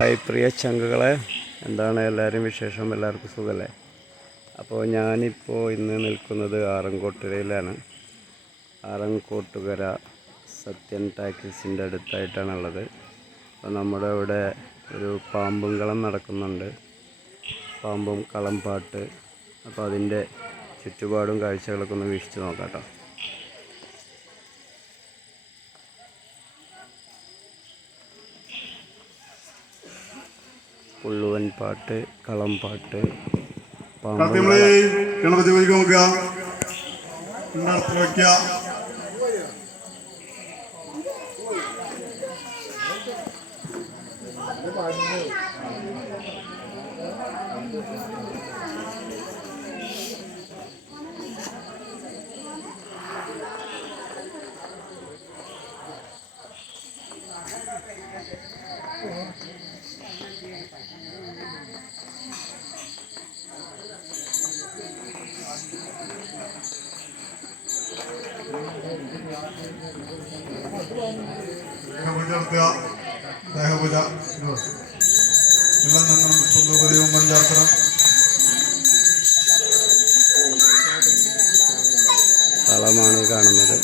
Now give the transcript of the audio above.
Hi പ്രിയ ചങ്കുകളെ, എന്താണ് എല്ലാവരും വിശേഷം? എല്ലാവർക്കും സുഖമല്ലേ? അപ്പോൾ ഞാനിപ്പോൾ ഇന്ന് നിൽക്കുന്നത് ആറങ്കോട്ടുകരയിലാണ്. ആറങ്കോട്ടുകര സത്യൻ ടാക്കീസിൻ്റെ അടുത്തായിട്ടാണുള്ളത്. അപ്പോൾ നമ്മുടെ ഇവിടെ ഒരു പാമ്പും കളം നടക്കുന്നുണ്ട്, പാമ്പും കളം പാട്ട്. അപ്പോൾ അതിൻ്റെ ചുറ്റുപാടും കാഴ്ചകളൊക്കെ ഒന്ന് വീക്ഷിച്ച് നോക്കാം കേട്ടോ. പുള്ളുവൻ പാട്ട്, കളം പാട്ട്, ഗണപതി നോക്കുക. ദേഹപൂജ എല്ലാം നിന്നും സുന്ദരപതിയും മഞ്ചാർക്കണം. കളമാണ് കാണുന്നത്.